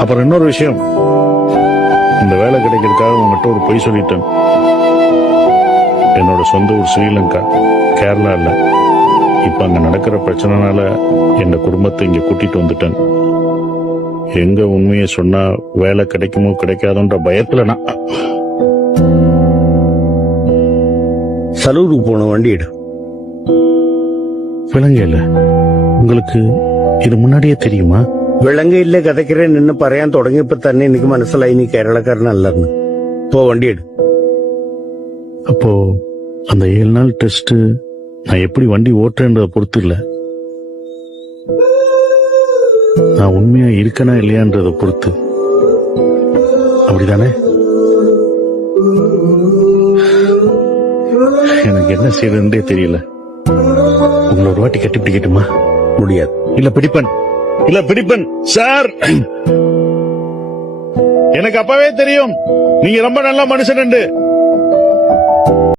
அப்புறம் இன்னொரு விஷயம். இந்த வேலை கிடைக்கிறதுக்காக உங்ககிட்ட ஒரு பொய் சொல்லிட்டேன். என்னோட சொந்த ஊர் ஸ்ரீலங்கா. கேரளா இல்ல. இப்ப அங்க நடக்கிற பிரச்சனைனால என் குடும்பத்தை இங்க கூட்டிட்டு வந்துட்டேன். எங்க உண்மையை சொன்னா வேலை கிடைக்குமோ கிடைக்காதோன்ற பயத்துல நான். சலூருக்கு போன வண்டி எடு. விளங்கல உங்களுக்கு இது முன்னாடியே தெரியுமா? விலங்கையில் கதைக்கிறேன் நின்று பறையான் தொடங்கியப்ப தண்ணி இன்னைக்கு എനിക്ക് മനസ്സിലായി നീ കേരളക്കാരനല്ലെന്ന് போ வண்டி எடு அப்போ அந்த ஏழு நாள் டெஸ்ட் நான் எப்படி வண்டி ஓட்டுறேன்றத பொறுத்து இல்லை நான் உண்மையா இருக்கனா இல்லையான்றத பொறுத்து அப்படிதானே எனக்கு என்ன செய்யறதுன்றே தெரியல உங்களை ஒரு வாட்டி கட்டி பிடிக்கட்டுமா முடியாது இல்ல பிடிப்பேன் இல்ல பிடிப்பன். சார்! எனக்கு அப்பவே தெரியும். நீங்க ரொம்ப நல்ல மனுஷன்